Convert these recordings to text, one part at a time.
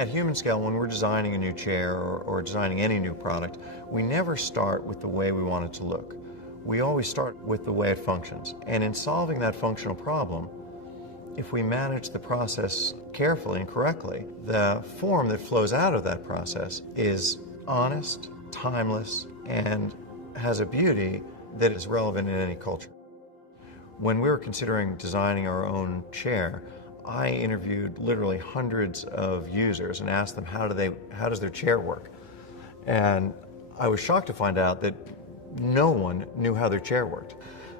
At Humanscale, when we're designing a new chair or designing any new product, we never start with the way we want it to look. We always start with the way it functions. And in solving that functional problem, if we manage the process carefully and correctly, the form that flows out of that process is honest, timeless, and has a beauty that is relevant in any culture. When we were considering designing our own chair, I interviewed literally hundreds of users and asked them how does their chair work? And I was shocked to find out that no one knew how their chair worked.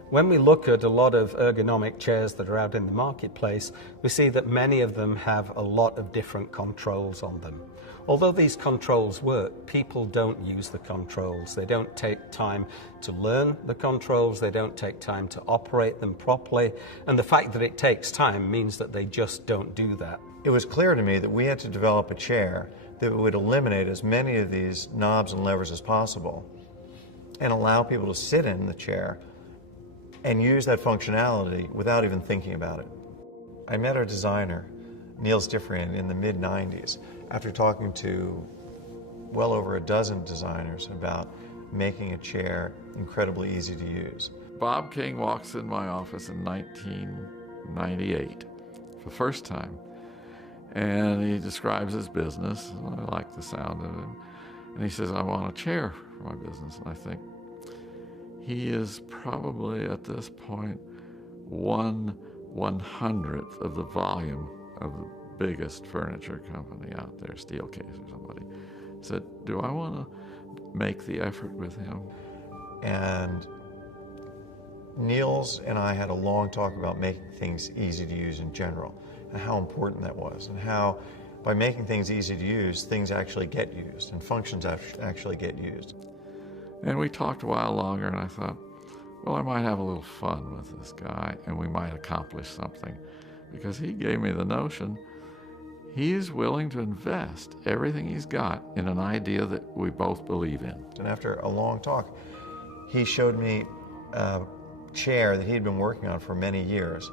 When we look at a lot of ergonomic chairs that are out in the marketplace, we see that many of them have a lot of different controls on them. Although these controls work, people don't use the controls. They don't take time to learn the controls, they don't take time to operate them properly, and the fact that it takes time means that they just don't do that. It was clear to me that we had to develop a chair that would eliminate as many of these knobs and levers as possible and allow people to sit in the chair and use that functionality without even thinking about it. I met our designer, Niels Diffrian, in the mid-90s after talking to well over a dozen designers about making a chair incredibly easy to use. Bob King walks in my office in 1998 for the first time, and he describes his business, and I like the sound of him, and he says, I want a chair for my business, and I think, he is probably at this point 1/100th of the volume of the biggest furniture company out there, Steelcase or somebody. Said, do I want to make the effort with him? And Niels and I had a long talk about making things easy to use in general and how important that was, and how by making things easy to use, things actually get used and functions actually get used. And we talked a while longer, and I thought, well, I might have a little fun with this guy, and we might accomplish something. Because he gave me the notion, he is willing to invest everything he's got in an idea that we both believe in. And after a long talk, he showed me a chair that he'd been working on for many years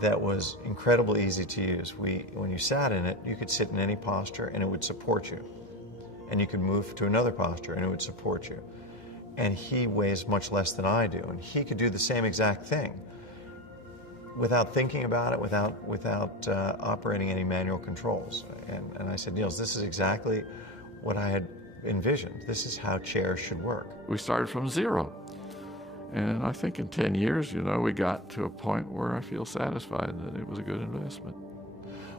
that was incredibly easy to use. When you sat in it, you could sit in any posture and it would support you. And you could move to another posture and it would support you. And he weighs much less than I do, and he could do the same exact thing without thinking about it, without operating any manual controls. And I said, Niels, this is exactly what I had envisioned. This is how chairs should work. We started from zero. And I think in 10 years, we got to a point where I feel satisfied that it was a good investment.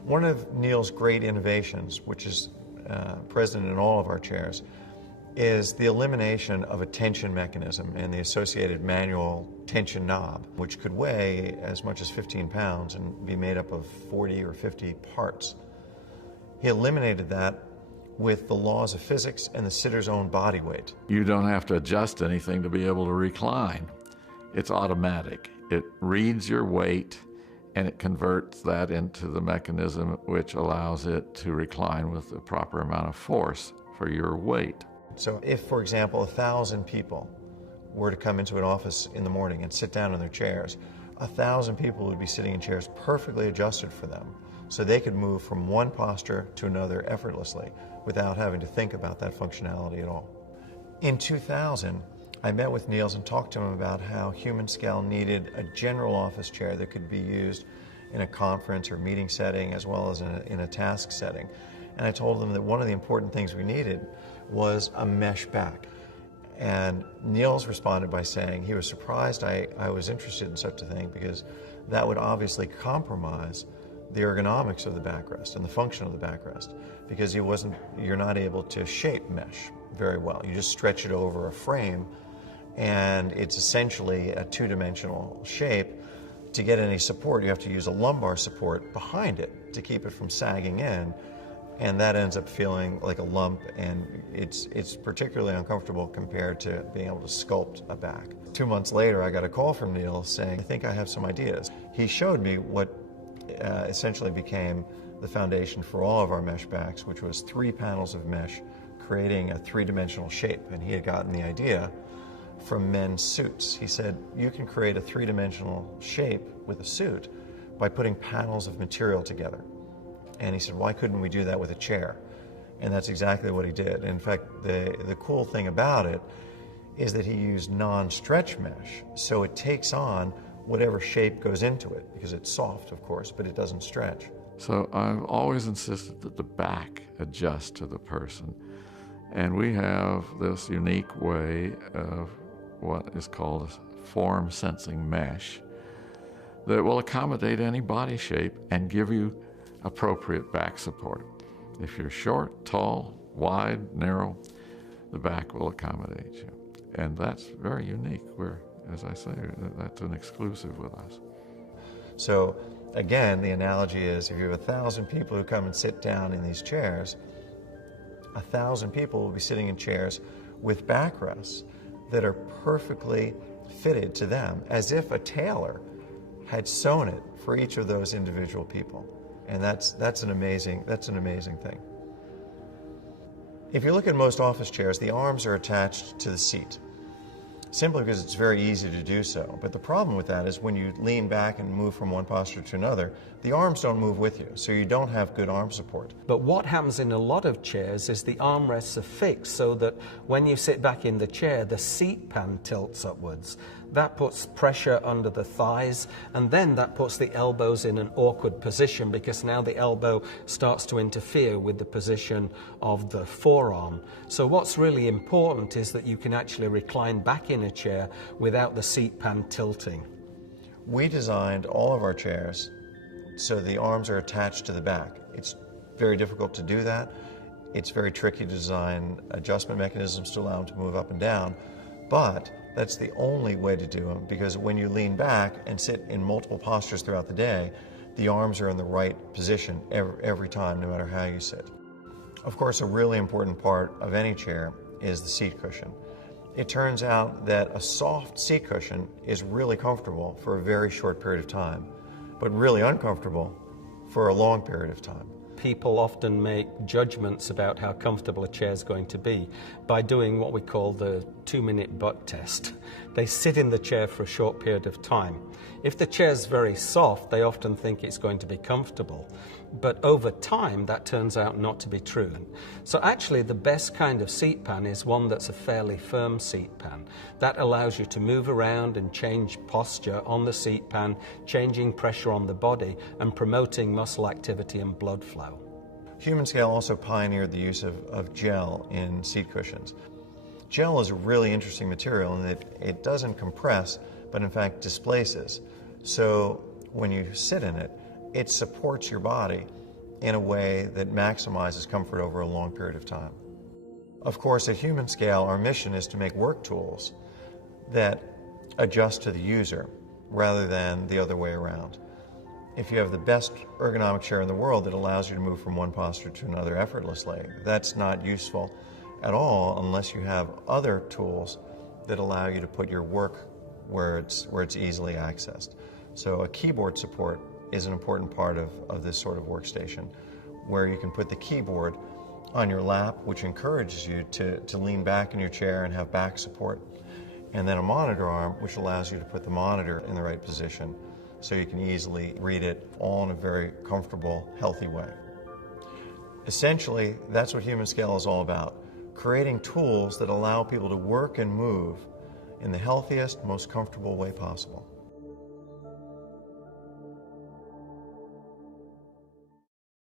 One of Niels' great innovations, which is present in all of our chairs, is the elimination of a tension mechanism and the associated manual tension knob, which could weigh as much as 15 pounds and be made up of 40 or 50 parts. He eliminated that with the laws of physics and the sitter's own body weight. You don't have to adjust anything to be able to recline. It's automatic. It reads your weight and it converts that into the mechanism which allows it to recline with the proper amount of force for your weight. So if, for example, 1,000 people were to come into an office in the morning and sit down in their chairs, 1,000 people would be sitting in chairs perfectly adjusted for them, so they could move from one posture to another effortlessly without having to think about that functionality at all. In 2000, I met with Niels and talked to him about how Humanscale needed a general office chair that could be used in a conference or meeting setting as well as in a task setting. And I told them that one of the important things we needed was a mesh back. And Niels responded by saying he was surprised I was interested in such a thing because that would obviously compromise the ergonomics of the backrest and the function of the backrest, because you're not able to shape mesh very well. You just stretch it over a frame and it's essentially a two-dimensional shape. To get any support, you have to use a lumbar support behind it to keep it from sagging in, and that ends up feeling like a lump, and it's particularly uncomfortable compared to being able to sculpt a back. 2 months later, I got a call from Neil saying, I think I have some ideas. He showed me what essentially became the foundation for all of our mesh backs, which was 3 panels of mesh creating a 3-dimensional shape, and he had gotten the idea from men's suits. He said, you can create a 3-dimensional shape with a suit by putting panels of material together. And he said, why couldn't we do that with a chair? And that's exactly what he did. In fact, the cool thing about it is that he used non-stretch mesh, so it takes on whatever shape goes into it, because it's soft, of course, but it doesn't stretch. So I've always insisted that the back adjusts to the person. And we have this unique way of what is called a form sensing mesh that will accommodate any body shape and give you appropriate back support. If you're short, tall, wide, narrow, the back will accommodate you. And that's very unique. As I say, that's an exclusive with us. So again, the analogy is if you have 1,000 people who come and sit down in these chairs, 1,000 people will be sitting in chairs with backrests that are perfectly fitted to them, as if a tailor had sewn it for each of those individual people. And that's an amazing thing. If you look at most office chairs, the arms are attached to the seat, simply because it's very easy to do so. But the problem with that is when you lean back and move from one posture to another, the arms don't move with you, so you don't have good arm support. But what happens in a lot of chairs is the armrests are fixed so that when you sit back in the chair, the seat pan tilts upwards. That puts pressure under the thighs, and then that puts the elbows in an awkward position because now the elbow starts to interfere with the position of the forearm. So what's really important is that you can actually recline back in a chair without the seat pan tilting. We designed all of our chairs so the arms are attached to the back. It's very difficult to do that. It's very tricky to design adjustment mechanisms to allow them to move up and down, but that's the only way to do them, because when you lean back and sit in multiple postures throughout the day, the arms are in the right position every time, no matter how you sit. Of course, a really important part of any chair is the seat cushion. It turns out that a soft seat cushion is really comfortable for a very short period of time, but really uncomfortable for a long period of time. People often make judgments about how comfortable a chair is going to be by doing what we call the 2-minute butt test. They sit in the chair for a short period of time. If the chair's very soft, they often think it's going to be comfortable. But over time, that turns out not to be true. So actually, the best kind of seat pan is one that's a fairly firm seat pan. That allows you to move around and change posture on the seat pan, changing pressure on the body and promoting muscle activity and blood flow. Humanscale also pioneered the use of gel in seat cushions. Gel is a really interesting material in that it doesn't compress, but in fact displaces. So when you sit in it, it supports your body in a way that maximizes comfort over a long period of time. Of course, at Humanscale, our mission is to make work tools that adjust to the user rather than the other way around. If you have the best ergonomic chair in the world that allows you to move from one posture to another effortlessly, that's not useful at all unless you have other tools that allow you to put your work where it's easily accessed. So a keyboard support is an important part of this sort of workstation, where you can put the keyboard on your lap, which encourages you to lean back in your chair and have back support, and then a monitor arm, which allows you to put the monitor in the right position so you can easily read it all in a very comfortable, healthy way. Essentially, that's what Humanscale is all about, creating tools that allow people to work and move in the healthiest, most comfortable way possible.